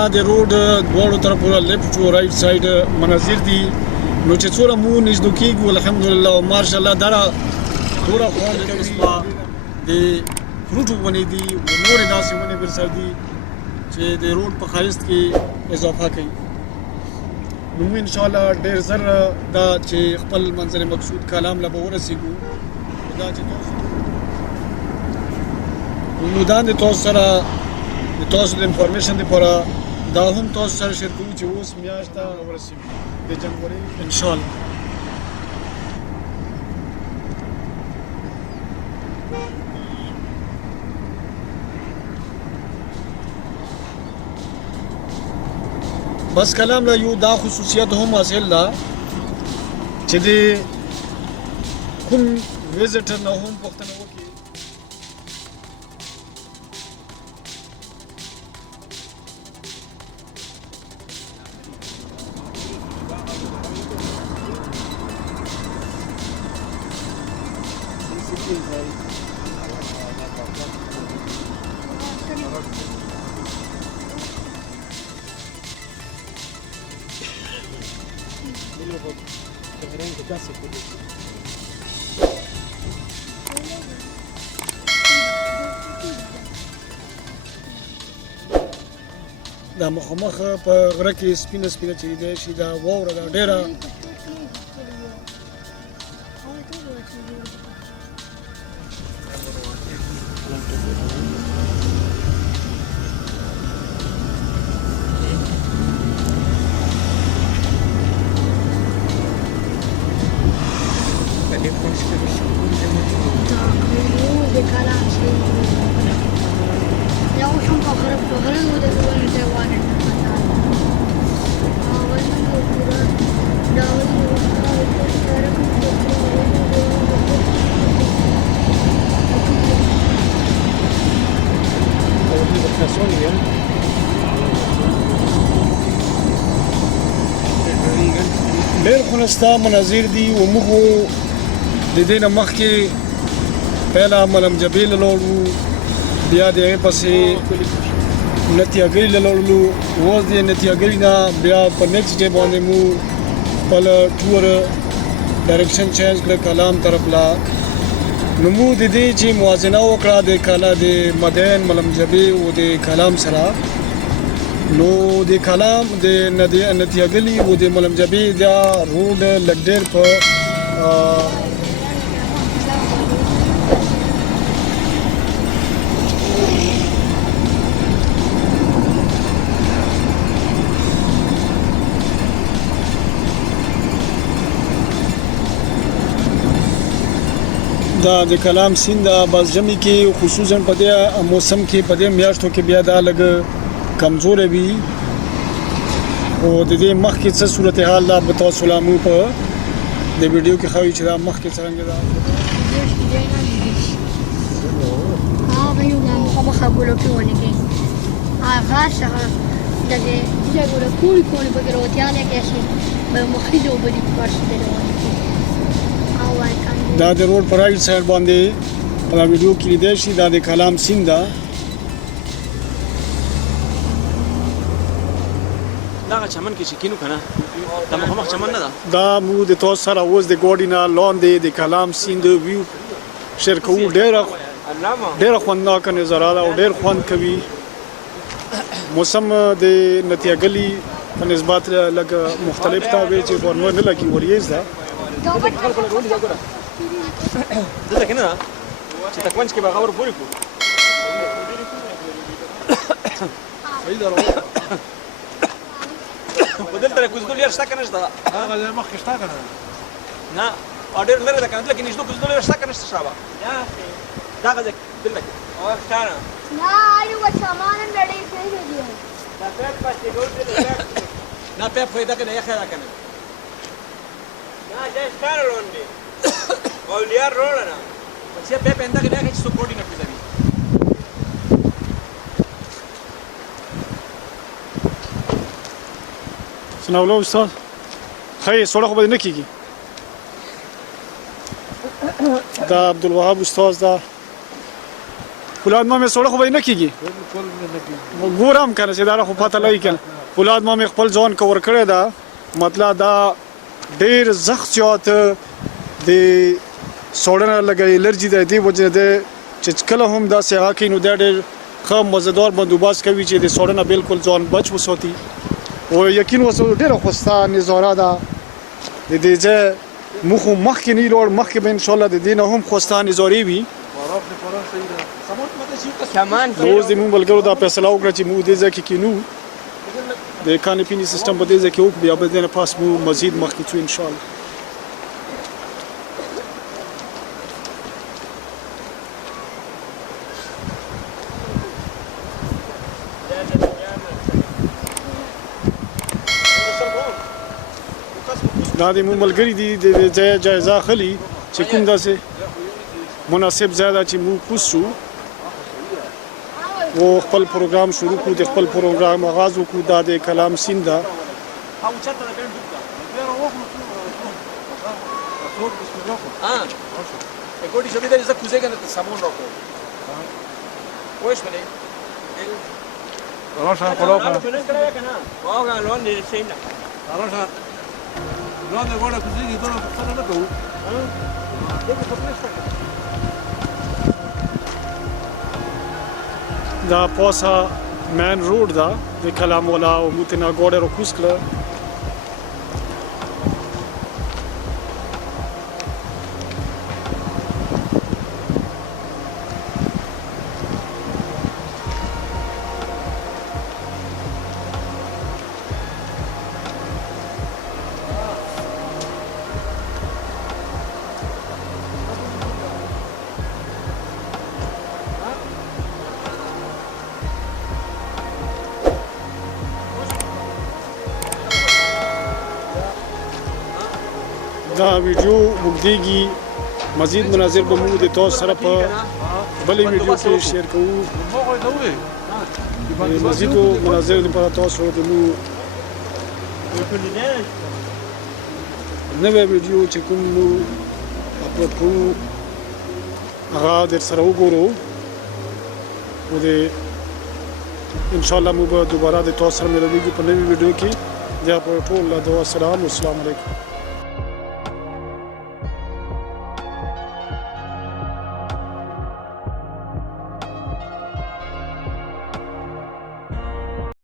دا د روډ دواړو طرفونو لیفټ او رائټ سایډ مناظر دي نو چې څومره مو نږدې کېږو الحمدلله او ماشاءالله دا دوره خوند کوي د فروټو ونې دي او نورې داسې ونې ورسره دي چې د روډ په ښایست کې اضافه کوي نو موږ انشاءالله ډېر ژر دا چې خپل منظر مقصود کلام له به ورسېږو دا چې نو دا د تاسو سره د تاسو د انفارمیشن لپاره دا هم تاسو سره شیر کوو چې اوس میاشت ته ورسېږو د جنوري انشاءالله بس کلام له یو دا خصوصیت هم حاصل ده چې د کوم ویزټر نه هم پوښتنه وکړي دا مخامخ په غره کې سپینه سپینه چې دی شي دا واوره ده ډېره ډېر ښایسته مناظر دي او موږ د دې نه مخکې پهله ملم جبیل لاړو بیا د هغې پسې نتیاګري له لاړلو اوس د نتیاګري نه بیا په نیکسټ ډے باندې مو خپل ټور ډایرکشن چینج کړه کلام طرف لا نو مو د دې چې موازنه وکړه د کالا د مدین ملم جبی او د کلام سره نو د کلام د نتیاګلي او د ملم جبی دا روډ لګډر په دا د کلام سیند باز جمعي کې خصوصا په دې موسم کې په دې میاشتو کې بیا دا لګ کمزور وي او د دې مخ کې څه صورتحال لا به تاسو لامو په د ویډیو کې خو چې دا مخ کې څنګه دا به یو نام خو خبرو کې ونه کې غاښه دغه ګوره کولی په ګروتیاله کې شي به مخې دوه بلی پارس درونه دا د روډ پر رائټ سایډ باندې دا ویډیو کې لیدل شي دا د کلام سیند دا چمن کې شکینو کنه دا مخ چمن نه دا مو د تاسو سره اوس د ګوډینا لاندې د کلام سیند ویو شیر کوو ډېر خوندناک نظاره ده او ډېر خوند کوي موسم د نتیاګلي په نسبت لږ مختلف تا وی چې ورنه نه لګي وریز ده دلته کنه چې تکونج کې به غور پوری کو صحیح ده بدل تر کوزدل یار شته کنه شته هغه مخ کې شته کنه نه اورډر لري دا کنه لکه نشته کوزدل یار شته کنه شته شابه یا دا غږ دلته او ښکارا نه اړو سامان لړې صحیح دی دا په پاتې ګور دې نه په فائدہ کنه یې خیال کنه نه جه ښکارا لوندې او لیار روړنه چې په پنده کې نه چې سپورټ نه کوي سناولو استاد خیر سوړه خو به نه کیږي دا عبدالوهاب استاد دا فولاد ما مې سوړه خو به نه کېږي بالکل نه کېږي ګورم کنه چې دا خو پته لګي کنه فولاد ما مې خپل ځان کور کړی دا مطلب دا ډېر زخت زیات د سوړنه لګي الرجی د دې وجه ده چې کله هم دا سیغه کې نو دا ډېر ښه مزیدار بندوباست کوي چې د سوړنه بالکل ځان بچ وساتي او یقین وسو ډېر خوستا نظاره ده د دې ځای مخو مخکې نه لوړ مخکې به ان شاء الله د دې نه هم خوستا نظارې وي خراب نه خراب صحیح ده سامان نو اوس د موږ ملګرو دا فیصله وکړه چې موږ دې ځای کې کینو د کانې پینې سیستم په دې ځای کې وکړو بیا به دې نه پاس مو مزید مخکې ځو ان شاء الله دا د مو ملګری دي د ځای جایزه اخلي چې کوم داسې مناسب ځای ده چې موږ کوز شو و خپل پروګرام شروع کړو د خپل پروګرام آغاز وکړو دا د کلام سیند ده Ekoti shobida za kuzega na sabon roko. Wesh bale. راشه خلاص Benen kaya kana. Oga lon ni seina. راشه لا نه غواړه کوزيږي دا څه نه کوو دا پوسا مین روډ دا د کلام ولا او متنا ګوډه رو کوس کړه دا ویډیو وګديږي مزید مناظر به مو د تاسو سره په بلې ویډیو کې شیر کوو مو نو وي مزید مناظر لپاره تاسو د مو نوې ویډیو چې کوم مو اپلوډ کوو هغه در سره وګورو او د ان شاء الله مو به دوباره د تاسو سره ملويږو په نوې ویډیو کې دا په ټول له دوه سلام والسلام علیکم